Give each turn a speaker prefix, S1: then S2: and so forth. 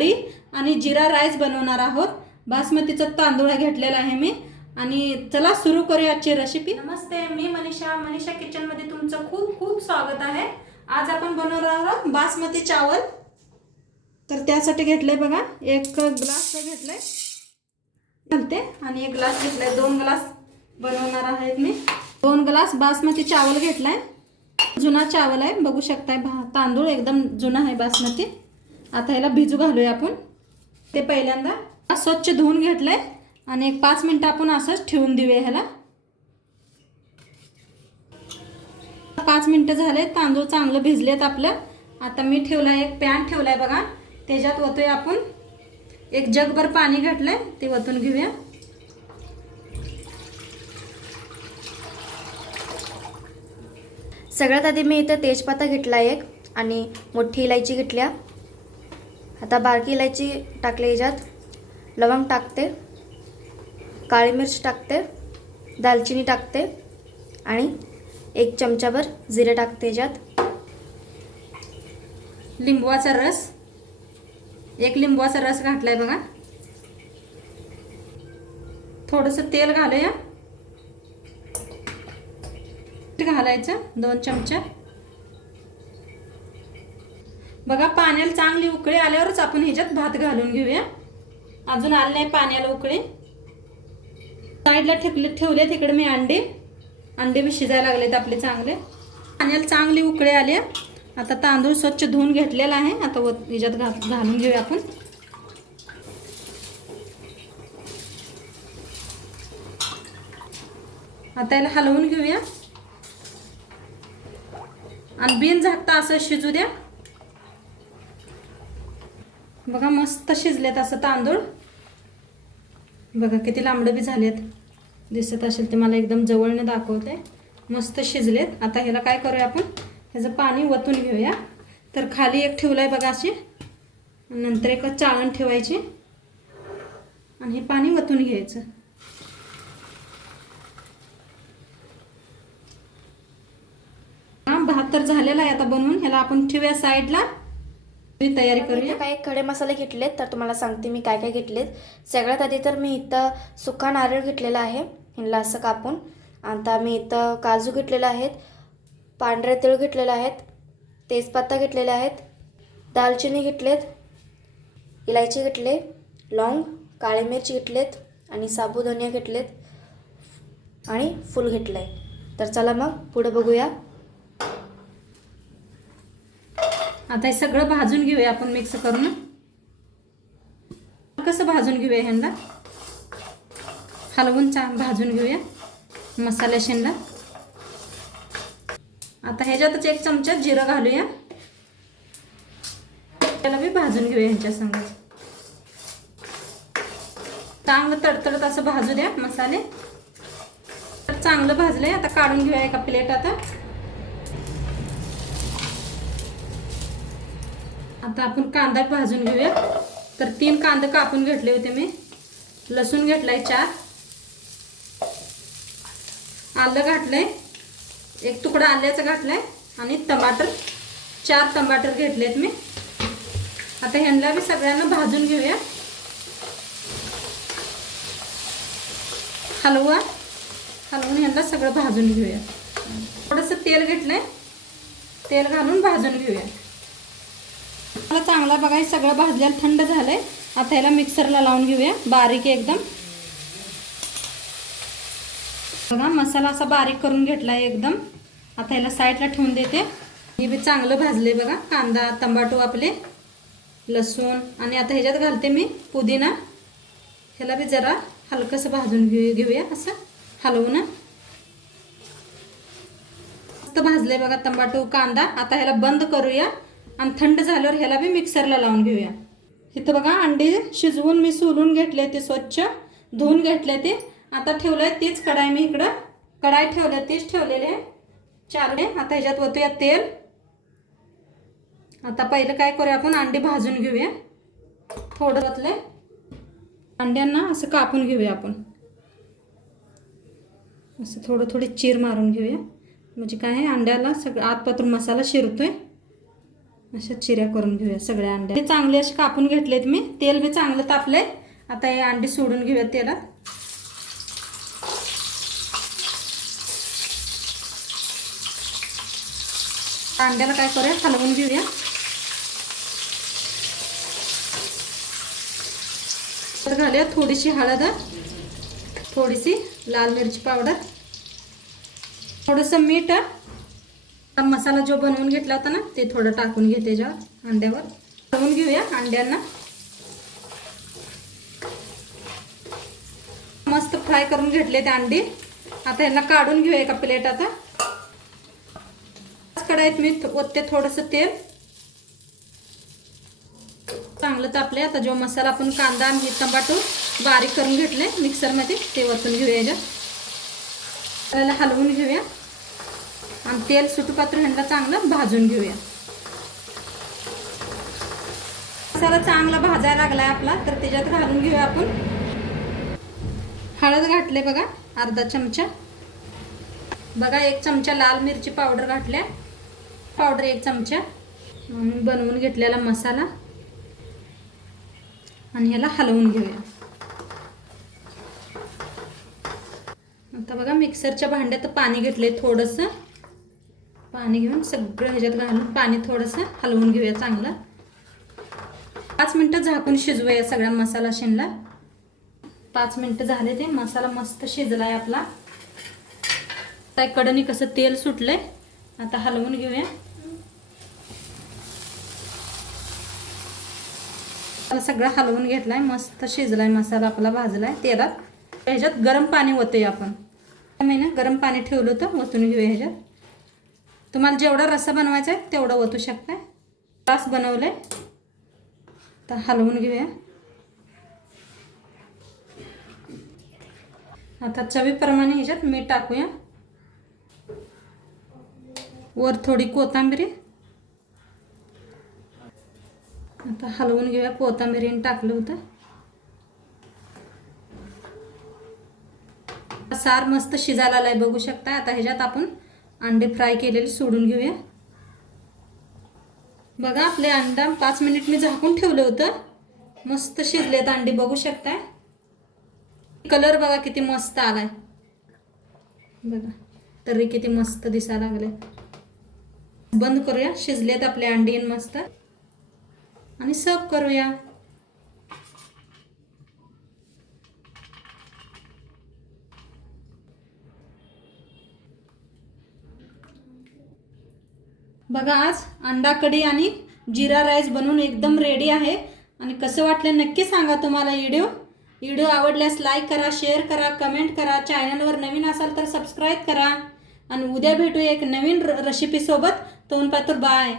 S1: कढी आणि जिरा राईस बनवणार आहोत. बासमतीचा तांदूळ घेतलेला आहे मी. आणि चला सुरू करूया आजची रेसिपी नमस्ते मी मनीषा. मनीषा किचनमध्ये तुमचं खूप खूप स्वागत आहे. आज आपण बनवणार आहोत बासमती चावल. तर त्यासाठी घेतलंय बघा एक ग्लास घेतलंय. घालते आणि एक ग्लास घेतलाय. दोन ग्लास बनवणार आहेत मी. दोन ग्लास बासमती चावल घेतलाय. जुना चावल आहे. बघू शकताय तांदूळ एकदम जुना आहे बासमती. आता ह्याला भिजू घालूया आपण. ते पहिल्यांदा स्वच्छ धुवून घेतलंय. आणि एक पाच मिनटं आपण असंच ठेवून देऊया ह्याला. पाच मिनटं झाले तांदूळ चांगलं भिजलेत आपलं. आता मी ठेवलं एक पॅन ठेवलाय बघा. त्याच्यात ओतूय आपण. एक जगभर पाणी घातलंय ते वतून घेऊया.
S2: सगळ्यात आधी मी इथं तेजपत्ता घेतला एक आणि मोठी इलायची घेतल्या. आता बारकी इलायची टाकली याच्यात. लवंग टाकते. काळी मिर्च टाकते. दालचिनी टाकते. आणि एक चमचाभर जिरे टाकते याच्यात.
S1: लिंबवाचा रस. एक लिंबवाचा रस घातलाय बघा. थोडंसं तेल घालूया. घालायचं दोन चमचा. बघा पाण्याला चांगली उकळी आल्यावरच आपण ह्याच्यात भात घालून घेऊया. अजून आलं नाही पाण्याला उकळी. साईडला ठेकले ठेवले तिकडे मी अंडे. अंडे बी शिजायला लागलेत आपले चांगले. पाण्याला चांगली उकळी आली आता तांदूळ स्वच्छ धुवून घेतलेला आहे. आता व ह्याच्यात घा घालून घेऊया आपण. आता याला हलवून घेऊया. आणि बिन झाकता असं शिजू द्या. बघा मस्त शिजलेत असं तांदूळ. बघा किती लांबडं बी झालेत. दिसत असेल ते मला एकदम जवळने दाखवते मस्त शिजलेत. आता ह्याला काय करूया आपण? ह्याचं पाणी वतून घेऊया. तर खाली एक ठेवलं आहे बघा अशी. नंतर एक चाळण ठेवायची. आणि हे पाणी वतून घ्यायचं. भात तर झालेला आहे आता बनवून. ह्याला आपण ठेवूया साईडला तयारी करूया?
S2: काही खडे मसाले घेतलेत तर तुम्हाला सांगते मी काय काय घेतलेत. सगळ्यात आधी तर मी इथं सुका नारळ घेतलेला आहे ह्याला असं कापून. आता मी इथं काजू घेतलेले आहेत पांढरे तिळ घेतलेले आहेत तेजपत्ता घेतलेले आहेत दालचिनी घेतलेत इलायची घेतले लॉंग काळी मिरची घेतलेत आणि साबुदाणा घेतलेत आणि फूल घेतलं आहे तर चला मग पुढे बघूया.
S1: आता हे सगळं भाजून घेऊया आपण मिक्स करून. कसं भाजून घेऊया ह्यांना हलवून छान भाजून घेऊया मसाल्या शेंडा. आता ह्याच्यातच एक चमचा जिरं घालूया. त्याला मी भाजून घेऊया ह्यांच्या संग. चांगलं तडतडत असं भाजू द्या मसाले. तर चांगलं भाजलंय. आता काढून घेऊया एका प्लेट आता. आता आपण कांदा भाजून घेऊया. तर तीन कांदे कापून घेतले होते मी. लसूण घेतलाय चार. आलं घातलंय. एक तुकडा आल्याचं घातलाय. आणि टमाटर चार टमाटर घेतलेत मी. आता ह्यांना मी सगळ्यांना भाजून घेऊया. हलवा हलवून ह्यांना सगळं भाजून घेऊया. थोडंसं तेल घेतलंय. तेल घालून भाजून घेऊया. मला चांगला बघा हे सगळं भाजल्याला थंड झालंय. आता याला मिक्सरला लावून घेऊया बारीक एकदम. बघा मसाला असा बारीक करून घेतला आहे एकदम. आता याला साईडला ठेवून देते. हे बी चांगलं भाजले बघा कांदा तंबाटू आपले लसूण आणि आता ह्याच्यात घालते मी पुदिना. ह्याला बी जरा हलकंसं भाजून घेऊ घेऊया असं हलवून. मस्त भाजले बघा तंबाटू कांदा. आता ह्याला बंद करूया. आणि थंड झाल्यावर ह्याला बी मिक्सरला लावून घेऊया. इथं बघा अंडे शिजवून मी सोलून घेतले ते स्वच्छ धुवून घेतले ते. आता ठेवलं आहे तीच कढाई मी इकडं. कढाई ठेवलं तीच ठेवलेले चालले आता ह्याच्यात ओतूया तेल. आता पहिलं काय करूया आपण? अंडी भाजून घेऊया. थोडं घातले अंड्यांना असं कापून घेऊया आपण. असं थोडं थोडी चीर मारून घेऊया. म्हणजे काय आहे? अंड्याला सगळं आतपातून मसाला शिरतोय. अशा चिऱ्या करून घेऊया सगळ्या अंड्या. हे चांगले असे कापून घेतलेत मी. तेल बी चांगलं तापलंय. आता हे अंडी सोडून घेऊया तेलात. अंड्याला काय करूया? हलवून घेऊया. तर घालूया थोडीशी हळद. थोडीशी लाल मिरची पावडर. थोडंसं मीठ. हा मसाला जो बनवून घेतला होता ना ते थोडं टाकून घेते ज्या अंड्यावर. हलवून घेऊया अंड्यांना. मस्त फ्राय करून घेतले ते अंडी. आता यांना काढून घेऊया एका प्लेट आता. कढाईत मी ओतते थोडंसं तेल. चांगलं तापले आता. जो मसाला आपण कांदा आणि टमाटो बारीक करून घेतले मिक्सरमध्ये ते ओतून घेऊया ज्या त्याला हलवून घेऊया. आणि तेल सुटूपात्र ह्यांना चांगलं भाजून घेऊया. मसाला चांगला भाजायला लागलाय आपला तर त्याच्यात घालून घेऊया आपण. हळद घातले बघा अर्धा चमचा. बघा एक चमचा लाल मिरची पावडर घातल्या. पावडर एक चमचा. बनवून घेतलेला मसाला. आणि ह्याला हलवून घेऊया. आता बघा मिक्सरच्या भांड्यात पाणी घेतले थोडंसं. पाणी घेऊन सगळं ह्याच्यात घालून पाणी थोडंसं हलवून घेऊया चांगलं. पाच मिनटं झाकून शिजवूया सगळ्या मसाला शेणला पाच मिनटं झाले ते मसाला मस्त शिजलाय आपला. काय कडनी कसं तेल सुटलंय आता हलवून घेऊया. आता सगळं हलवून घेतलाय मस्त शिजलाय मसाला आपला भाजलाय तेलात. ह्याच्यात गरम पाणी ओतूया आपण. मी ना गरम पाणी ठेवलं होतं ओतून घेऊया ह्याच्यात. तुम्हाला जेवढा रस्सा बनवायचा आहे तेवढं ओतू शकताय. तास बनवलंय. तर हलवून घेऊया. आता चवीप्रमाणे ह्याच्यात मीठ टाकूया. वर थोडी कोथांबिरी. आता हलवून घेऊया. कोथिंबीरीने टाकलं होतं. सार मस्त शिजायला आलाय बघू शकता आता ह्याच्यात आपण अंडे फ्राय केलेले सोडून घेऊया. बघा आपले अंडा पाच मिनिट मी झाकून ठेवलं होतं. मस्त शिजलेत अंडी बघू शकताय? कलर बघा किती मस्त आलाय. बघा तरी किती मस्त दिसायला लागले बंद करूया शिजलेत आपले अंडी मस्त. आणि सर्व करूया. बघा आज अंडा कढी आणि जिरा राईस बनवून एकदम रेडी आहे. आणि कसं वाटलं नक्की सांगा तुम्हाला व्हिडिओ. व्हिडिओ आवडल्यास लाईक करा शेअर करा कमेंट करा. चॅनलवर नवीन असाल तर सबस्क्राईब करा. आणि उद्या भेटू एक नवीन रेसिपीसोबत तोन पातूर बाय